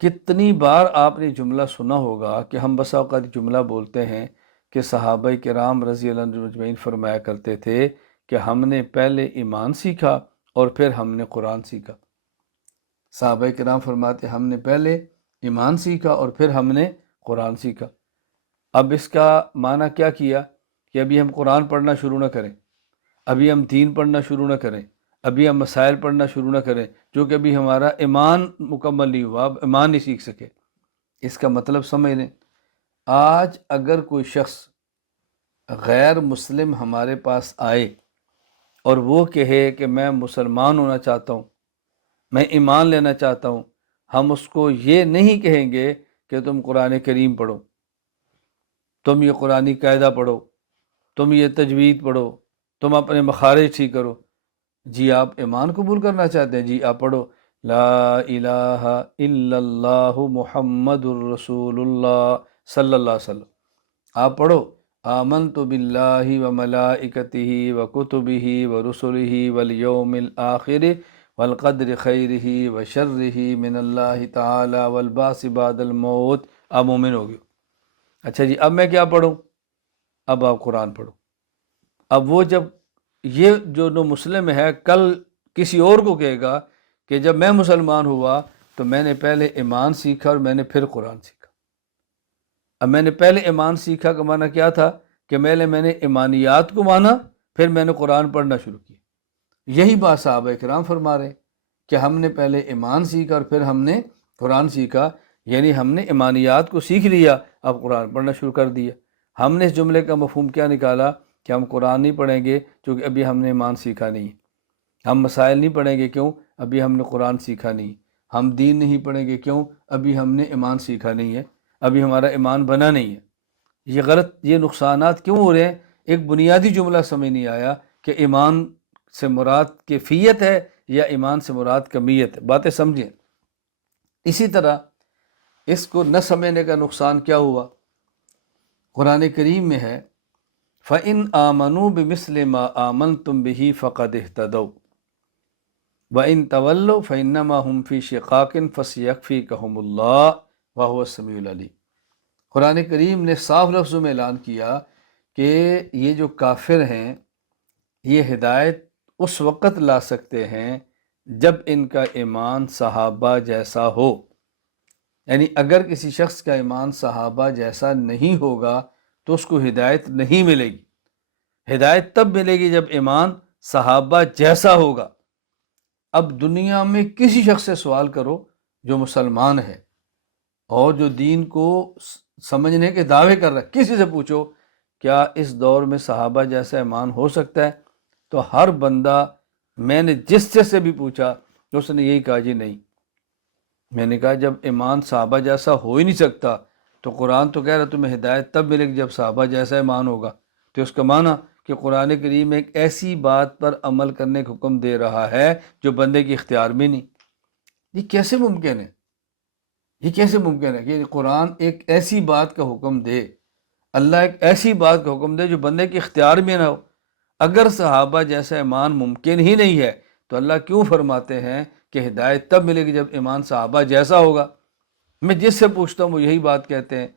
کتنی بار آپ نے جملہ سنا ہوگا کہ ہم بسا اوقات جملہ بولتے ہیں کہ صحابہ کرام رضی اللہ عنہم اجمعین فرمایا کرتے تھے کہ ہم نے پہلے ایمان سیکھا اور پھر ہم نے قرآن سیکھا۔ صحابہ کرام فرماتے ہم نے پہلے ایمان سیکھا اور پھر ہم نے قرآن سیکھا۔ اب اس کا معنی کیا کیا کہ ابھی ہم قرآن پڑھنا شروع نہ کریں، ابھی ہم دین پڑھنا شروع نہ کریں، ابھی ہم مسائل پڑھنا شروع نہ کریں، جو کہ ابھی ہمارا ایمان مکمل نہیں ہوا، اب ایمان نہیں سیکھ سکے۔ اس کا مطلب سمجھ لیں، آج اگر کوئی شخص غیر مسلم ہمارے پاس آئے اور وہ کہے کہ میں مسلمان ہونا چاہتا ہوں، میں ایمان لینا چاہتا ہوں، ہم اس کو یہ نہیں کہیں گے کہ تم قرآن کریم پڑھو، تم یہ قرآنی قاعدہ پڑھو، تم یہ تجوید پڑھو، تم اپنے مخارج ٹھیک کرو۔ جی آپ ایمان قبول کرنا چاہتے ہیں، جی آپ پڑھو لا الہ الا اللہ محمد الرسول اللہ صلی اللہ علیہ وسلم۔ آپ پڑھو آمنت باللہ وملائکتہ وکتبہ ورسلہ والیوم الآخر والقدر خیرہ وشرہ من اللہ تعالی والبعث بعد الموت۔ آپ مومن ہو گئے۔ اچھا جی اب میں کیا پڑھوں؟ اب آپ قرآن پڑھو۔ اب وہ جب یہ جو نو مسلم ہے کل کسی اور کو کہے گا کہ جب میں مسلمان ہوا تو میں نے پہلے ایمان سیکھا اور میں نے پھر قرآن سیکھا۔ اب میں نے پہلے ایمان سیکھا کا معنی کیا تھا کہ میں نے ایمانیات کو مانا، پھر میں نے قرآن پڑھنا شروع کیا۔ یہی بات صحابہ کرام فرما رہے کہ ہم نے پہلے ایمان سیکھا اور پھر ہم نے قرآن سیکھا، یعنی ہم نے ایمانیات کو سیکھ لیا، اب قرآن پڑھنا شروع کر دیا۔ ہم نے اس جملے کا مفہوم کیا نکالا کہ ہم قرآن نہیں پڑھیں گے کیونکہ ابھی ہم نے ایمان سیکھا نہیں، ہم مسائل نہیں پڑھیں گے کیوں؟ ابھی ہم نے قرآن سیکھا نہیں، ہم دین نہیں پڑھیں گے کیوں؟ ابھی ہم نے ایمان سیکھا نہیں ہے، ابھی ہمارا ایمان بنا نہیں ہے۔ یہ غلط، یہ نقصانات کیوں ہو رہے ہیں؟ ایک بنیادی جملہ سمجھ نہیں آیا کہ ایمان سے مراد کیفیت ہے یا ایمان سے مراد کمیت ہے۔ باتیں سمجھیں۔ اسی طرح اس کو نہ سمجھنے کا نقصان کیا ہوا؟ قرآن کریم میں ہے فَإِنْ آمَنُوا بِمِثْلِ مَا آمَنْتُمْ بِهِ فَقَدِ اهْتَدَوْا وَإِنْ تَوَلَّوْا فَإِنَّمَا هُمْ فِي شِقَاقٍ فَسَيَكْفِيكَهُمُ اللَّهُ وَهُوَ السَّمِيعُ الْعَلِيمُ۔ قرآن کریم نے صاف لفظوں میں اعلان کیا کہ یہ جو کافر ہیں یہ ہدایت اس وقت لا سکتے ہیں جب ان کا ایمان صحابہ جیسا ہو، یعنی اگر کسی شخص کا ایمان صحابہ جیسا نہیں ہوگا تو اس کو ہدایت نہیں ملے گی۔ ہدایت تب ملے گی جب ایمان صحابہ جیسا ہوگا۔ اب دنیا میں کسی شخص سے سوال کرو جو مسلمان ہے اور جو دین کو سمجھنے کے دعوے کر رہا ہے، کسی سے پوچھو کیا اس دور میں صحابہ جیسا ایمان ہو سکتا ہے؟ تو ہر بندہ، میں نے جس سے بھی پوچھا اس نے یہی کہا جی نہیں۔ میں نے کہا جب ایمان صحابہ جیسا ہو ہی نہیں سکتا تو قرآن تو کہہ رہا تمہیں ہدایت تب ملے گی جب صحابہ جیسا ایمان ہوگا، تو اس کا معنی کہ قرآن کریم ایک ایسی بات پر عمل کرنے کا حکم دے رہا ہے جو بندے کے اختیار میں نہیں۔ یہ کیسے ممکن ہے؟ یہ کیسے ممکن ہے کہ قرآن ایک ایسی بات کا حکم دے، اللہ ایک ایسی بات کا حکم دے جو بندے کے اختیار میں نہ ہو؟ اگر صحابہ جیسا ایمان ممکن ہی نہیں ہے تو اللہ کیوں فرماتے ہیں کہ ہدایت تب ملے گی جب ایمان صحابہ جیسا ہوگا؟ میں جس سے پوچھتا ہوں وہ یہی بات کہتے ہیں۔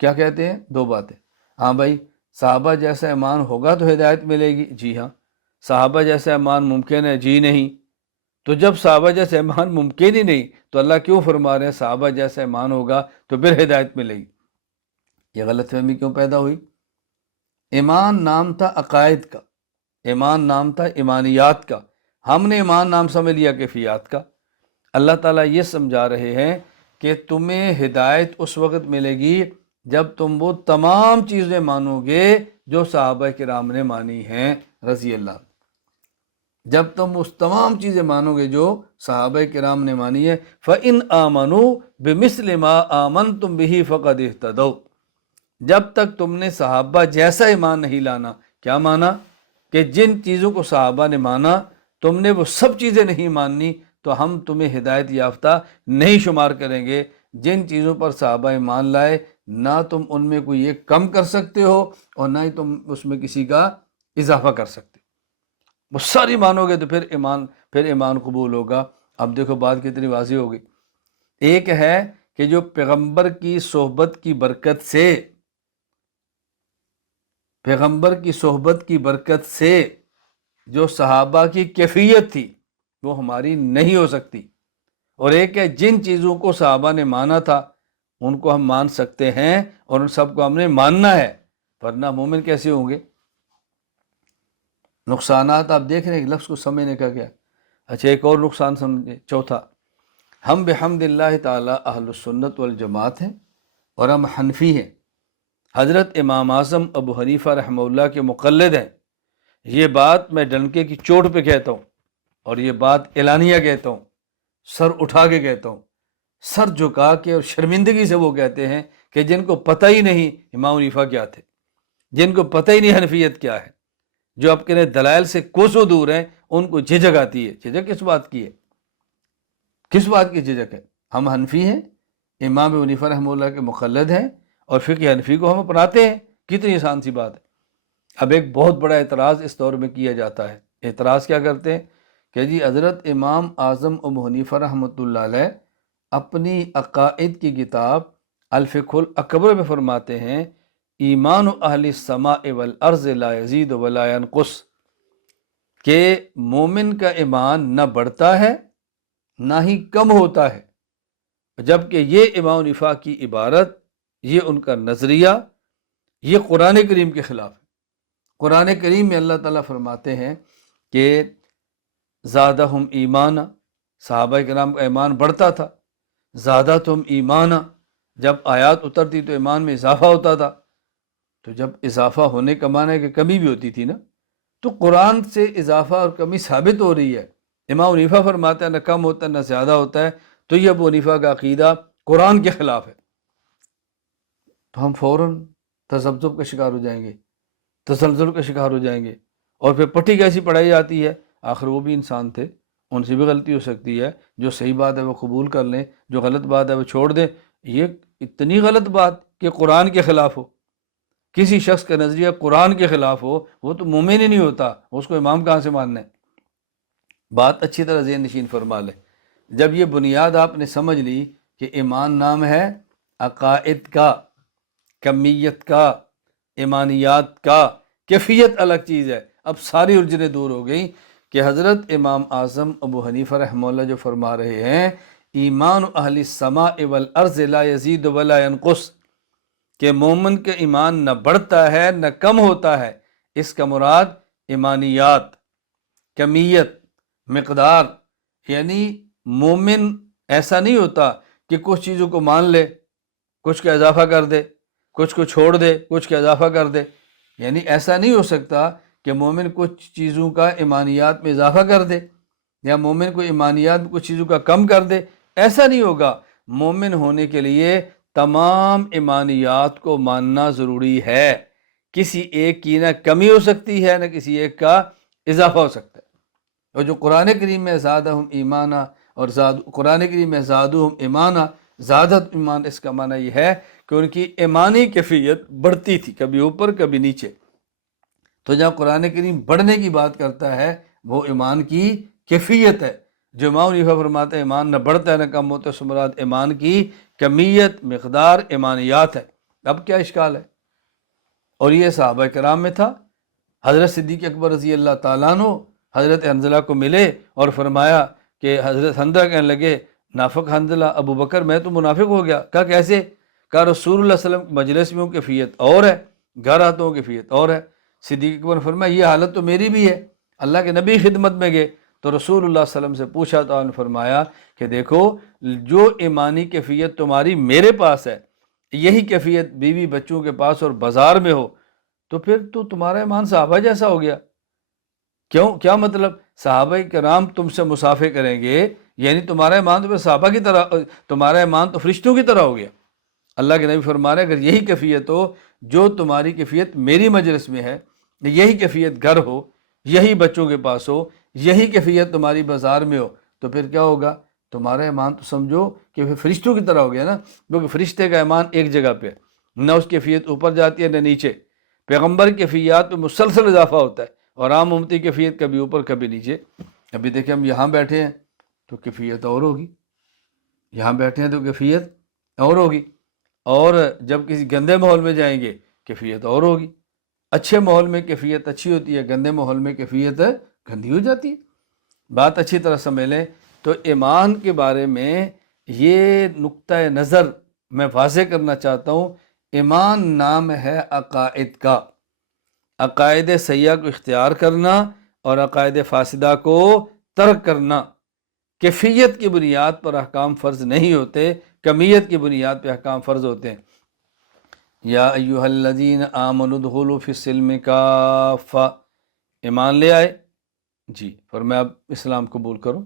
کیا کہتے ہیں؟ دو باتیں۔ ہاں بھائی صحابہ جیسا ایمان ہوگا تو ہدایت ملے گی، جی ہاں۔ صحابہ جیسا ایمان ممکن ہے، جی نہیں۔ تو جب صحابہ جیسا ایمان ممکن ہی نہیں تو اللہ کیوں فرما رہے ہیں صحابہ جیسا ایمان ہوگا تو پھر ہدایت ملے گی؟ یہ غلط فہمی کیوں پیدا ہوئی؟ ایمان نام تھا عقائد کا، ایمان نام تھا ایمانیات کا، ہم نے ایمان نام سمجھ لیا کیفیات کا۔ اللہ تعالیٰ یہ سمجھا رہے ہیں کہ تمہیں ہدایت اس وقت ملے گی جب تم وہ تمام چیزیں مانو گے جو صحابہ کرام نے مانی ہیں رضی اللہ عنہ۔ جب تم اس تمام چیزیں مانو گے جو صحابہ کرام نے مانی ہے، فَإِنْ آمَنُوا بِمِثْلِ مَا آمَنْتُمْ بِهِ فَقَدِ اهْتَدَوْا۔ جب تک تم نے صحابہ جیسا ایمان نہیں لانا، کیا مانا؟ کہ جن چیزوں کو صحابہ نے مانا تم نے وہ سب چیزیں نہیں ماننی تو ہم تمہیں ہدایت یافتہ نہیں شمار کریں گے۔ جن چیزوں پر صحابہ ایمان لائے نہ تم ان میں کوئی ایک کم کر سکتے ہو اور نہ ہی تم اس میں کسی کا اضافہ کر سکتے، وہ ساری مانو گے تو پھر ایمان قبول ہوگا۔ اب دیکھو بات کتنی واضح ہوگی۔ ایک ہے کہ جو پیغمبر کی صحبت کی برکت سے، پیغمبر کی صحبت کی برکت سے جو صحابہ کی کیفیت تھی وہ ہماری نہیں ہو سکتی، اور ایک ہے جن چیزوں کو صحابہ نے مانا تھا ان کو ہم مان سکتے ہیں اور ان سب کو ہم نے ماننا ہے، ورنہ مومن کیسے ہوں گے؟ نقصانات آپ دیکھ رہے ہیں، لفظ کو سمجھنے کا کیا؟ اچھا ایک اور نقصان سمجھے، چوتھا، ہم بحمد اللہ تعالی اہل السنت والجماعت ہیں اور ہم حنفی ہیں، حضرت امام اعظم ابو حنیفہ رحمہ اللہ کے مقلد ہیں۔ یہ بات میں ڈنکے کی چوٹ پہ کہتا ہوں، اور یہ بات اعلانیہ کہتا ہوں، سر اٹھا کے کہتا ہوں، سر جھکا کے اور شرمندگی سے وہ کہتے ہیں کہ جن کو پتہ ہی نہیں امام حنیفہ کیا تھے، جن کو پتہ ہی نہیں حنفیت کیا ہے، جو اپنے دلائل سے کوسوں دور ہیں، ان کو جھجک آتی ہے۔ جھجک کس بات کی ہے؟ کس بات کی جھجک ہے؟ ہم حنفی ہیں، امام حنیفہ رحمہ اللہ کے مقلد ہیں، اور فقہ حنفی کو ہم اپناتے ہیں۔ کتنی آسان سی بات ہے۔ اب ایک بہت بڑا اعتراض اس دور میں کیا جاتا ہے۔ اعتراض کیا کرتے ہیں کہ جی حضرت امام اعظم ابو حنیفہ رحمۃ اللہ علیہ اپنی عقائد کی کتاب الفقہ الاکبر میں فرماتے ہیں، ایمان اہل السماء والارض لا یزید ولا ینقص، کہ مومن کا ایمان نہ بڑھتا ہے نہ ہی کم ہوتا ہے، جبکہ یہ امام حنیفہ کی عبارت، یہ ان کا نظریہ، یہ قرآن کریم کے خلاف ہے۔ قرآن کریم میں اللہ تعالیٰ فرماتے ہیں کہ زادہم ایمانا، صحابہ کرام کا ایمان بڑھتا تھا، زادتہم ایمانا، جب آیات اترتی تو ایمان میں اضافہ ہوتا تھا، تو جب اضافہ ہونے کا معنی ہے کہ کمی بھی ہوتی تھی نا، تو قرآن سے اضافہ اور کمی ثابت ہو رہی ہے۔ امام حنیفہ فرماتا ہے نہ کم ہوتا ہے نہ زیادہ ہوتا ہے، تو یہ ابو حنیفہ کا عقیدہ قرآن کے خلاف ہے، تو ہم فوراً تذبذب کا شکار ہو جائیں گے، تسلسل کا شکار ہو جائیں گے، اور پھر پٹھی کیسی پڑھائی جاتی ہے، آخر وہ بھی انسان تھے، ان سے بھی غلطی ہو سکتی ہے، جو صحیح بات ہے وہ قبول کر لیں، جو غلط بات ہے وہ چھوڑ دیں۔ یہ اتنی غلط بات کہ قرآن کے خلاف ہو، کسی شخص کا نظریہ قرآن کے خلاف ہو، وہ تو مومن ہی نہیں ہوتا، اس کو امام کہاں سے ماننا ہے؟ بات اچھی طرح ذہن نشین فرما لیں۔ جب یہ بنیاد آپ نے سمجھ لی کہ ایمان نام ہے عقائد کا، کمیت کا، ایمانیات کا، کیفیت الگ چیز ہے، اب ساری الجھنیں دور ہو گئیں کہ حضرت امام اعظم ابو حنیفہ رحمہ اللہ جو فرما رہے ہیں ایمان اہل السماء والارض لا یزید ولا ینقص، کہ مومن کا ایمان نہ بڑھتا ہے نہ کم ہوتا ہے، اس کا مراد ایمانیات، کمیت، مقدار، یعنی مومن ایسا نہیں ہوتا کہ کچھ چیزوں کو مان لے، کچھ کا اضافہ کر دے، کچھ کو چھوڑ دے، کچھ کا اضافہ کر دے، یعنی ایسا نہیں ہو سکتا کہ مومن کچھ چیزوں کا ایمانیات میں اضافہ کر دے، یا مومن کو ایمانیات میں کچھ چیزوں کا کم کر دے، ایسا نہیں ہوگا۔ مومن ہونے کے لیے تمام ایمانیات کو ماننا ضروری ہے، کسی ایک کی نہ کمی ہو سکتی ہے نہ کسی ایک کا اضافہ ہو سکتا ہے۔ اور جو قرآن کریم میں زادہم ایمانا، اور قرآن کریم میں زادہم ایمانا، زادت ایمان، اس کا معنی یہ ہے کہ ان کی ایمانی کیفیت بڑھتی تھی، کبھی اوپر کبھی نیچے۔ تو جہاں قرآن کریم بڑھنے کی بات کرتا ہے وہ ایمان کی کیفیت ہے۔ جو امام حنیفہ فرماتے ہیں ایمان نہ بڑھتا ہے نہ کم ہوتا ہے، اس مراد ایمان کی کمیت، مقدار، ایمانیات ہے۔ اب کیا اشکال ہے؟ اور یہ صحابہ کرام میں تھا۔ حضرت صدیق اکبر رضی اللہ تعالیٰ عنہ حضرت حنظلہ کو ملے اور فرمایا کہ حضرت حنظلہ کہنے لگے نافق حنظلہ، ابو بکر میں تو منافق ہو گیا۔ کہا کیسے؟ کہا رسول اللہ صلی اللہ علیہ وسلم مجلس میں ہوں کیفیت اور ہے، گھر آتا ہوں کیفیت اور ہے۔ صدیق اکبر نے فرمایا یہ حالت تو میری بھی ہے۔ اللہ کے نبی خدمت میں گئے تو رسول اللہ صلی اللہ علیہ وسلم سے پوچھا تو انہوں نے فرمایا کہ دیکھو جو ایمانی کیفیت تمہاری میرے پاس ہے، یہی کیفیت بیوی بچوں کے پاس اور بازار میں ہو، تو پھر تو تمہارا ایمان صحابہ جیسا ہو گیا۔ کیوں؟ کیا مطلب؟ صحابہ کرام تم سے مصافحہ کریں گے، یعنی تمہارا ایمان تو پھر صحابہ کی طرح، تمہارا ایمان تو فرشتوں کی طرح ہو گیا۔ اللہ کے نبی فرما رہے ہیں اگر یہی کیفیت ہو، جو تمہاری کیفیت میری مجلس میں ہے، یہی کیفیت گھر ہو، یہی بچوں کے پاس ہو، یہی کیفیت تمہاری بازار میں ہو، تو پھر کیا ہوگا؟ تمہارا ایمان تو سمجھو کہ پھر فرشتوں کی طرح ہو گیا نا، کیونکہ فرشتے کا ایمان ایک جگہ پہ ہے، نہ اس کیفیت اوپر جاتی ہے نہ نیچے۔ پیغمبر کیفیات میں مسلسل اضافہ ہوتا ہے، اور عام امتی کیفیت کبھی اوپر کبھی نیچے۔ ابھی دیکھیں ہم یہاں بیٹھے ہیں تو کیفیت اور ہوگی، یہاں بیٹھے ہیں تو کیفیت اور ہوگی، اور جب کسی گندے ماحول میں جائیں گے کیفیت اور ہوگی۔ اچھے ماحول میں کیفیت اچھی ہوتی ہے، گندے ماحول میں کیفیت گندی ہو جاتی ہے۔ بات اچھی طرح سمجھ لیں تو ایمان کے بارے میں یہ نقطۂ نظر میں واضح کرنا چاہتا ہوں، ایمان نام ہے عقائد کا، عقائد سیاح کو اختیار کرنا اور عقائد فاسدہ کو ترک کرنا۔ کیفیت کی بنیاد پر احکام فرض نہیں ہوتے، کمیت کی بنیاد پہ احکام فرض ہوتے ہیں۔ یا ایہا الذین آمنوا ادخلوا فی السلم کافہ، ایمان لے آئے جی، فرمایا اب اسلام قبول کرو،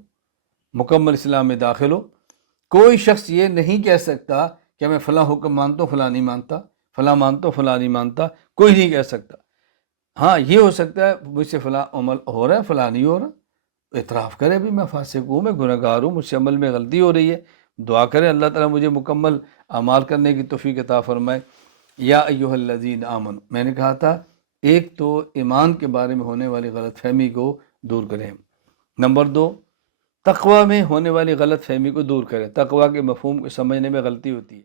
مکمل اسلام میں داخل ہو۔ کوئی شخص یہ نہیں کہہ سکتا کہ میں فلاں حکم مانتا ہوں فلاں نہیں مانتا، فلاں مانتا ہوں فلاں نہیں مانتا، کوئی نہیں کہہ سکتا۔ ہاں یہ ہو سکتا ہے مجھ سے فلاں عمل ہو رہا ہے فلاں نہیں ہو رہا، اعتراف کرے بھی میں فاسق ہوں، میں گناہ گار ہوں، مجھ سے عمل میں غلطی ہو رہی ہے، دعا کرے اللہ تعالیٰ مجھے مکمل اعمال کرنے کی توفیق عطا فرمائے۔ یا ایہا الذین آمنوا، میں نے کہا تھا ایک تو ایمان کے بارے میں ہونے والی غلط فہمی کو دور کریں، نمبر دو تقوی میں ہونے والی غلط فہمی کو دور کریں، تقوی کے مفہوم کو سمجھنے میں غلطی ہوتی ہے۔